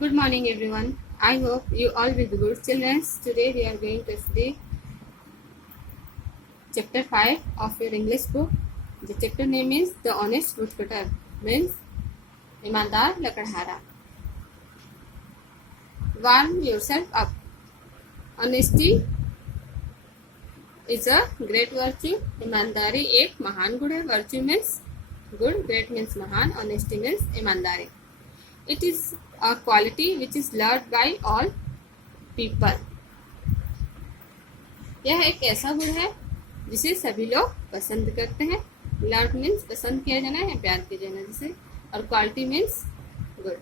Good morning, everyone. I hope you all will be good children. Today we are going to study chapter 5 of your English book. The chapter name is The Honest Woodcutter, means ईमानदार लकड़हारा. Warm yourself up. Honesty is a great virtue. ईमानदारी एक महान गुण है. Virtue means good, great means महान, honesty means ईमानदारी. It is a quality which is loved by all people. यह एक ऐसा गुण है जिसे सभी लोग पसंद करते हैं. लव मीन्स पसंद किया जाना या प्यार किया जाना जिसे, और क्वालिटी मीन्स गुड.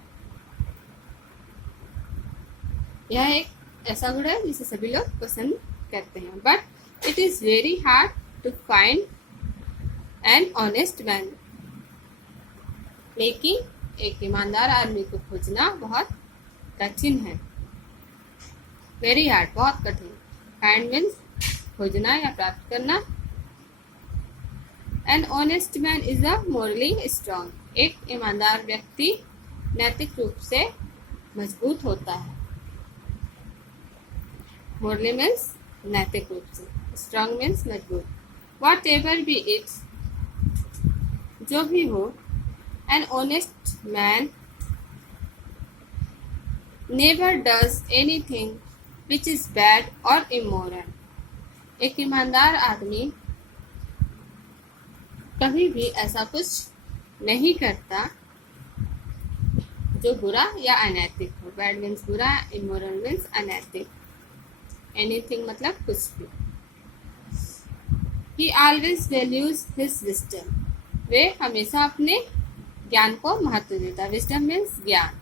यह एक ऐसा गुण है जिसे सभी लोग पसंद करते हैं. But it is very hard to find an honest man. लेकिन एक ईमानदार आदमी को खोजना बहुत कठिन है. वेरी हार्ड बहुत कठिन. फाइंड मीन्स खोजना या प्राप्त करना. An honest man is a morally strong. एक ईमानदार व्यक्ति नैतिक रूप से मजबूत होता है. मोरली मीन्स नैतिक रूप से, स्ट्रांग मीन्स मजबूत. वॉट एवर बी इट, जो भी हो, an honest man never does anything which is bad or immoral. एक ईमानदार आदमी कभी भी ऐसा कुछ नहीं करता जो बुरा या अनैतिक हो. बैड मीन्स बुरा, इमोरल मीन्स अनैतिक. एनीथिंग मतलब कुछ भी. He always values his wisdom. वे हमेशा अपने ज्ञान को महत्व देता. विजडम मीन्स ज्ञान.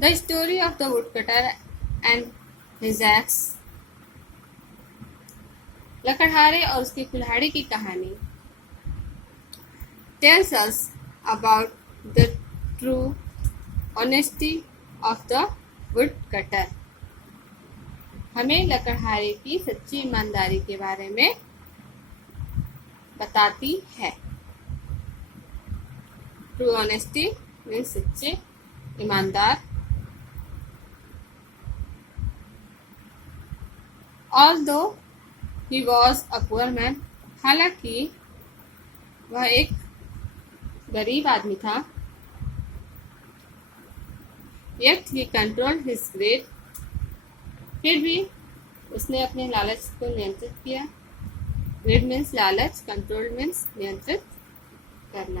The story of the woodcutter and his axe. लकड़हारे और उसकी कुल्हाड़ी की कहानी tells us about the true honesty of the woodcutter. हमें लकड़हारे की सच्ची ईमानदारी के बारे में बताती है. ट्रू ऑनेस्टी मीन्स सच्चे, ईमानदार. Although he was a poor man, हालांकि वह एक गरीब आदमी था. Yet he controlled his greed, फिर भी उसने अपने लालच को नियंत्रित किया. ग्रेड मीन्स लालच, कंट्रोल मीन्स नियंत्रित करना.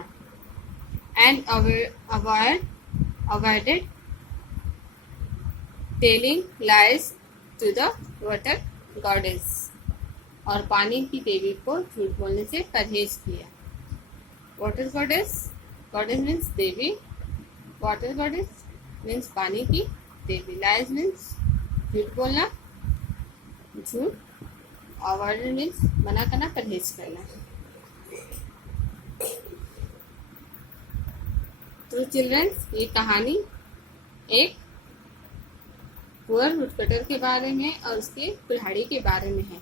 And avoided telling lies to the water goddess, और पानी की देवी को झूठ बोलने से परहेज किया. वाटर गॉडेस, गॉडेस मीन्स देवी, वाटर गॉडेस मीन्स पानी की देवी. लाइज मीन्स झूठ बोलना, झूठ. अवॉइड मीन्स मना करना, परहेज करना. तो चिल्ड्रंस, ये कहानी एक पुअर वुडकटर के बारे में और उसके कुल्हाड़ी के बारे में है,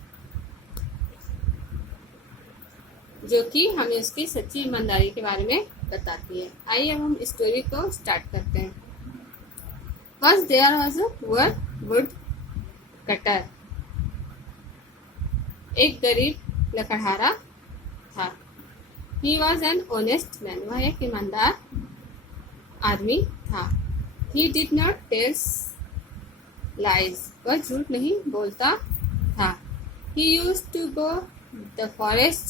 जो कि हमें उसकी सच्ची ईमानदारी के बारे में बताती है. आइए अब हम स्टोरी को स्टार्ट करते हैं. Once there was a poor woodcutter. एक गरीब लकड़हारा था. He was an honest man. वह एक ईमानदार आदमी था. He did not tell lies. वह झूठ नहीं बोलता था. He used to go the forest.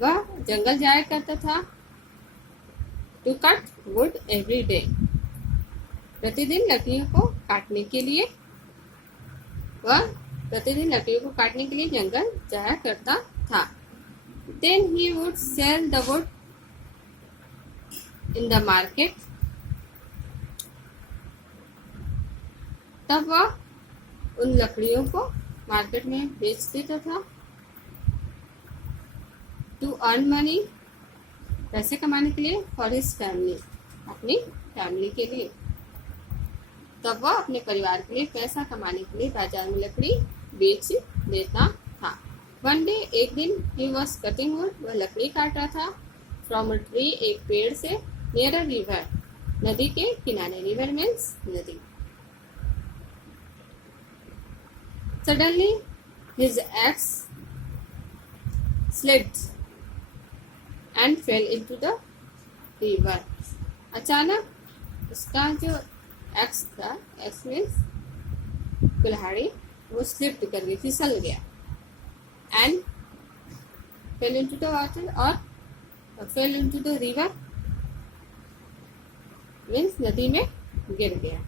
वह जंगल जाया करता था. To cut wood every day. प्रतिदिन लकड़ियों को काटने के लिए. वह प्रतिदिन लकड़ियों को काटने के लिए जंगल जाया करता था. Then he would sell the wood in the market. तब वह उन लकड़ियों को मार्केट में बेच देता था. To earn money, पैसे कमाने के लिए. For his family, अपनी फैमिली के लिए. तब वह अपने परिवार के लिए पैसा कमाने के लिए बाजार में लकड़ी बेच देता था. वन डे, एक दिन, ही वॉज कटिंग वुड. वह लकड़ी काट रहा था. फ्रॉम अ ट्री, एक पेड़ से, नियर अ रिवर, नदी के किनारे, रिवर मीन्स नदी। Suddenly his ex slipped and fell into the river. अचानक उसका जो एक्स था, एक्स मीन्स कुल्हाड़ी, वो स्लिप्ड कर गई, फिसल गया, and fell into the water, और fell into the river means नदी में गिर गया।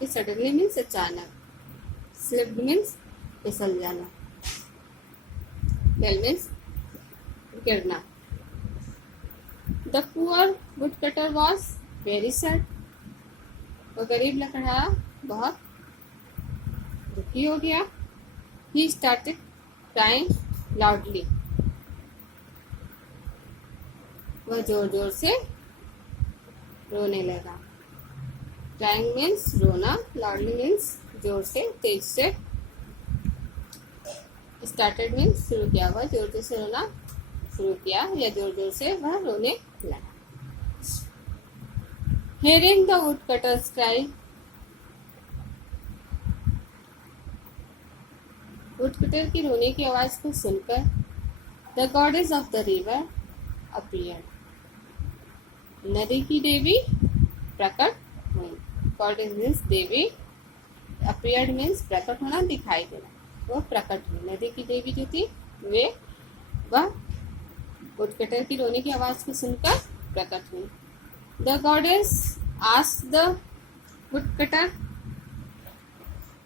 ये सडनली मीन्स अचानक, स्लिप्ड मीन्स फिसल जाना, फेल मीन्स गिरना। The poor woodcutter was very sad. वो गरीब लकड़हारा बहुत दुखी हो गया। He started crying loudly. वह जोर जोर से रोने लगा। क्राइंग मीन्स रोना, लाउडली मीन्स जोर से, तेज से। स्टार्टेड मीन्स शुरू किया, वह जोर जोर से रोना शुरू किया, या जोर जोर से वह रोने लगा। Hearing the woodcutter's cry, woodcutter की रोने की आवाज को सुनकर the goddess of the river appeared, नदी की देवी प्रकट हुई। गॉडेस मीन्स देवी, अपीयर्ड मीन्स प्रकट होना, दिखाई देना, वो प्रकट हुई। नदी की देवी जो थी वे वह वुडकटर की रोने की आवाज को सुनकर प्रकट हुई। The goddess asked the woodcutter,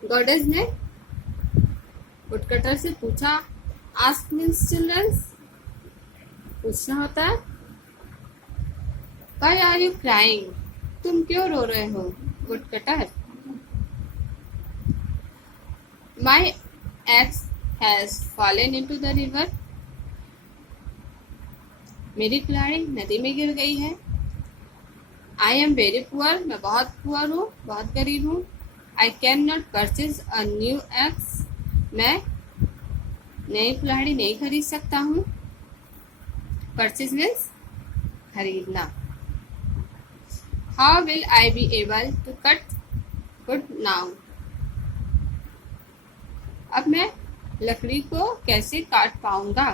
goddess ने वुडकटर से पूछा। आस्क मीन्स चिल्ड्रंस, पूछना होता है। व्हाई आर यू क्राइंग, तुम क्यों रो रहे हो woodcutter. My x has fallen into the river, मेरी कुल्हाड़ी नदी में गिर गई है। आई एम वेरी पुअर, मैं बहुत पुअर हूँ, बहुत गरीब हूँ। I can not purchase a new axe, मैं नई कुल्हाड़ी नहीं खरीद सकता हूँ। परचेज मीन्स खरीदना। How will I be able to cut wood now, अब मैं लकड़ी को कैसे काट पाऊंगा।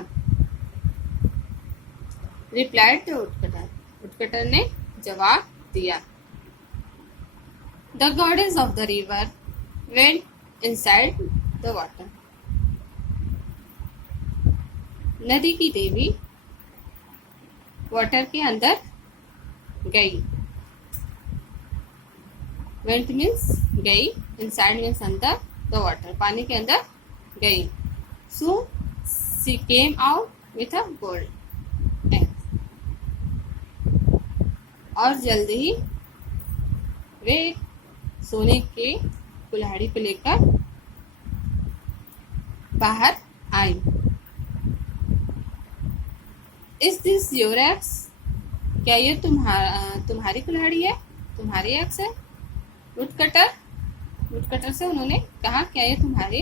रिप्लाइड द वुडकटर, वुडकटर ने जवाब दिया। The goddess of the river went inside the water, नदी की देवी वाटर के अंदर गई। वेंट मीन्स गई, इनसाइड मीन्स अंदर, द वाटर पानी के अंदर गई। So she came out with a gold egg, और जल्दी ही वे सोने के कुल्हाड़ी को लेकर बाहर आई। इज दिस योर एक्स, क्या ये तुम्हारी कुल्हाड़ी है, तुम्हारी एक्स है। वुडकटर से उन्होंने कहा, क्या ये तुम्हारी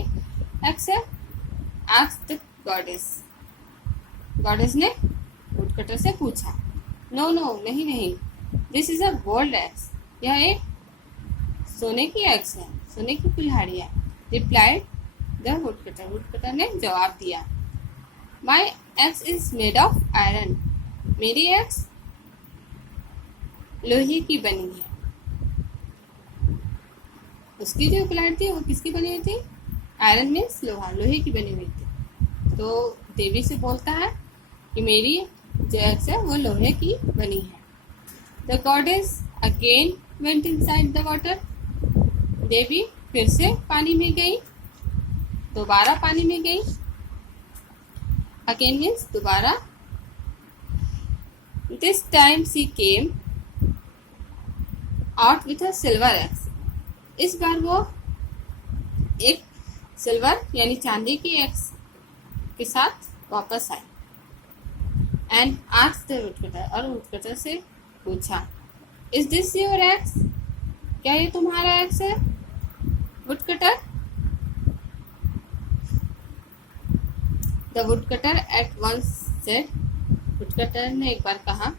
एक्स है। आस्क्ड द गॉडेस, गॉडेस ने वुडकटर से पूछा। नो नो, नहीं नहीं, this is a gold x, यह एक सोने की एक्स है, सोने की कुल्हाड़ी है। रिप्लाइड द वुडकटर, वुडकटर ने जवाब दिया। My axe is made of iron, मेरी एक्स लोहे की बनी है। उसकी जो कुल्हाड़ी थी वो किसकी बनी हुई थी, आयरन मीन्स लोहा, लोहे की बनी हुई थी। तो देवी से बोलता है कि मेरी जो एक्स है वो लोहे की बनी है। The goddess again went inside the water, देवी फिर से पानी में गई, दोबारा पानी में गई। अगेन मीन्स दोबारा। This time she came out with a silver axe, इस बार वो एक सिल्वर यानी चांदी की एक्स के साथ वापस आई। एंड आस्क्ड द वुडकटर, और वुडकटर से पूछा। इज दिस योर एक्स, क्या ये तुम्हारा एक्स है woodcutter. The woodcutter at once said, woodcutter ने एक बार कहा,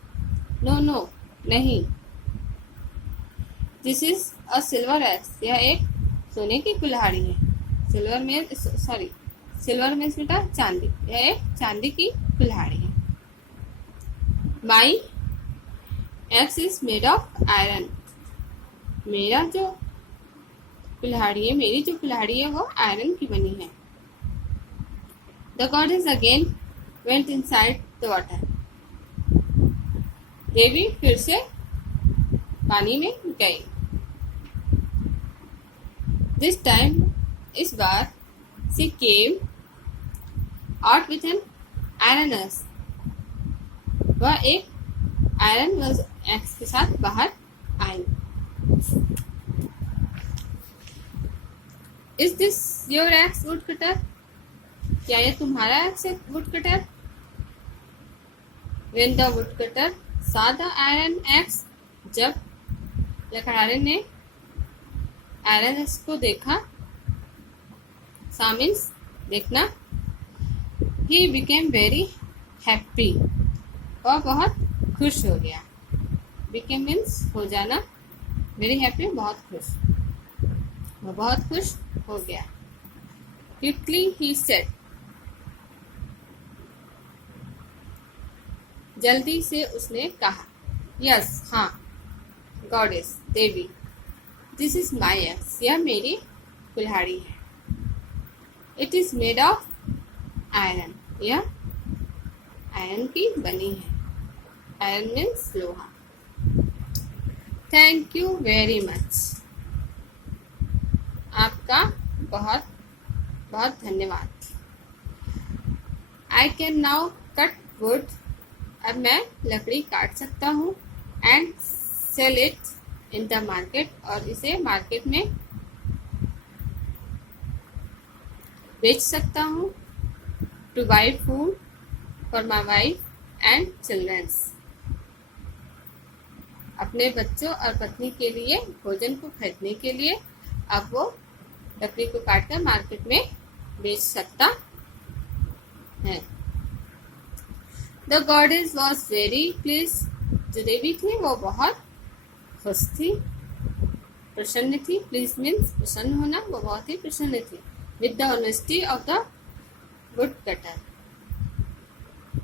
नो नो, नहीं, this is a silver axe, यह एक सोने की कुल्हाड़ी है। सिल्वर मीन्स बेटा चांदी, यह एक चांदी की कुल्हाड़ी है। My axe is made of iron, मेरी जो कुल्हाड़ी है वो आयरन की बनी है। The goddess again went inside the water, देवी फिर से पानी में गई। दिस टाइम, इस बार, she came out with an iron axe, वह एक आयरन एक्स के साथ बाहर आई। Is this your axe woodcutter, क्या यह तुम्हारा एक्स है woodcutter? When the woodcutter saw the iron axe, जब लकड़हारे ने आयरन एक्स को देखा, सामिन्स देखना, he became very happy, वह बहुत खुश हो गया। became means हो जाना, very happy बहुत खुश, वह बहुत खुश हो गया। quickly he said, जल्दी से उसने कहा, यस हाँ, गॉडेस देवी, दिस इज माई एक्स, यह मेरी कुल्हाड़ी है। It is made of iron, यह आयरन की बनी है। आयरन मीन्स लोहा। थैंक यू वेरी मच, आपका बहुत बहुत धन्यवाद। I can now cut wood, अब मैं लकड़ी काट सकता हूँ। And sell it in the market, और इसे मार्केट में बेच सकता हूँ। To buy food for my wife and childrens, अपने बच्चों और पत्नी के लिए भोजन को खरीदने के लिए अब वो लकड़ी को काटकर मार्केट में बेच सकता है। The goddess was very please, जो देवी थी वो बहुत खुश थी, प्रसन्न थी। प्लीज मीन्स प्रसन्न होना, वो बहुत ही प्रसन्न थी। With the honesty of the woodcutter,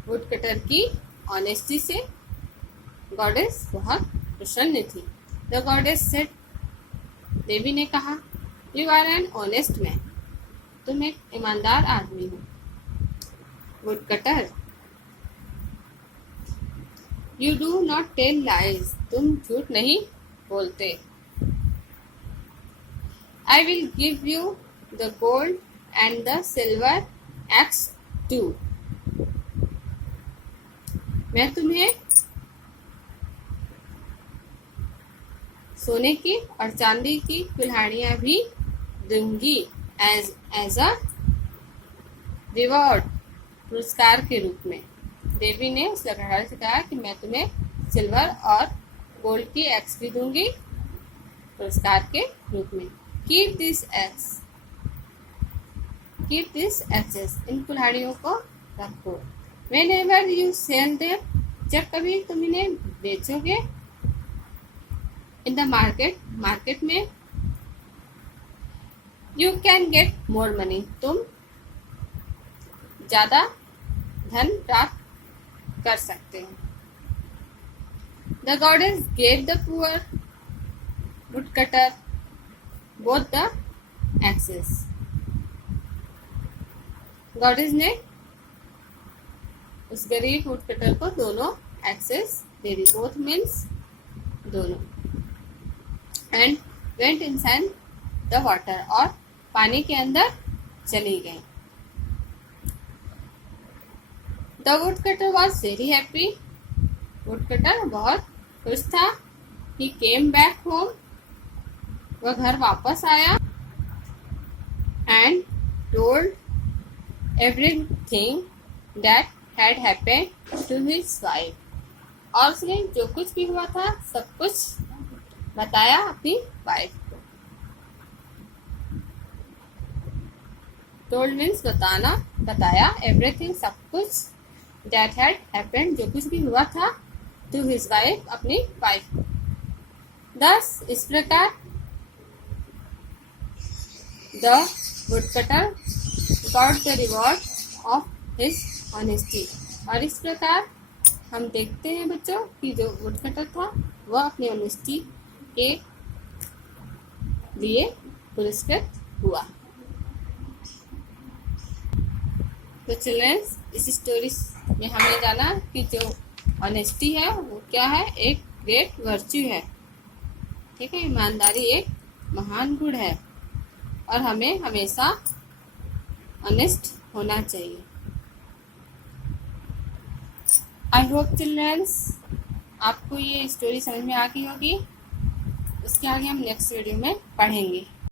woodcutter की ऑनेस्टी से गॉडेस बहुत प्रसन्न थी। द गॉडेस सेड, देवी ने कहा, you are an honest man, तुम एक ईमानदार आदमी हो। Woodcutter, you do not tell lies, तुम झूठ नहीं बोलते। I will give you the gold and the silver axe too, मैं तुम्हें सोने की और चांदी की कुल्हाड़ियां भी दूंगी एज अ रिवॉर्ड, पुरस्कार के रूप में। देवी ने उस लकड़हारे से कहा कि मैं तुम्हें सिल्वर और गोल्ड की एक्स भी दूंगी पुरस्कार के रूप में। कीप दिस एक्सेस, इन कुल्हाड़ियों को रखो। Whenever you sell them, जब कभी तुम इन्हें बेचोगे, इन द मार्केट में, you can get more money, तुम ज्यादा धन प्राप्त कर सकते हो। The goddess gave the poor woodcutter both the axes, गॉडेस ने उस गरीब वुडकटर को दोनों एक्सेस दे दी। बोथ मीन्स दोनों। And went inside the water, और पानी के अंदर चली गई। The woodcutter was very happy, woodcutter बहुत खुश था। ही केम बैक होम, वह घर वापस आया। And told everything that had happened to his wife, और उसने जो कुछ भी हुआ था सब कुछ बताया अपनी वाइफ को। टोल्ड मीन्स बताना, बताया। एवरीथिंग सब कुछ। that had happened, जो कुछ भी हुआ था to his wife, अपनी वाइफ को। Thus, इस प्रकार the woodcutter got the reward of his honesty, और इस प्रकार हम देखते हैं बच्चों कि जो वुडकटर था वह अपनी ऑनेस्टी के लिए पुरस्कृत हुआ। तो चिल्ड्रंस, इस स्टोरी में हमने जाना कि जो ऑनेस्टी है वो क्या है, एक ग्रेट वर्च्यू है। ठीक है, ईमानदारी एक महान गुण है और हमें हमेशा ऑनेस्ट होना चाहिए। आई होप चिल्ड्रंस आपको ये स्टोरी समझ में आ गई होगी। इसके आगे हम नेक्स्ट वीडियो में पढ़ेंगे।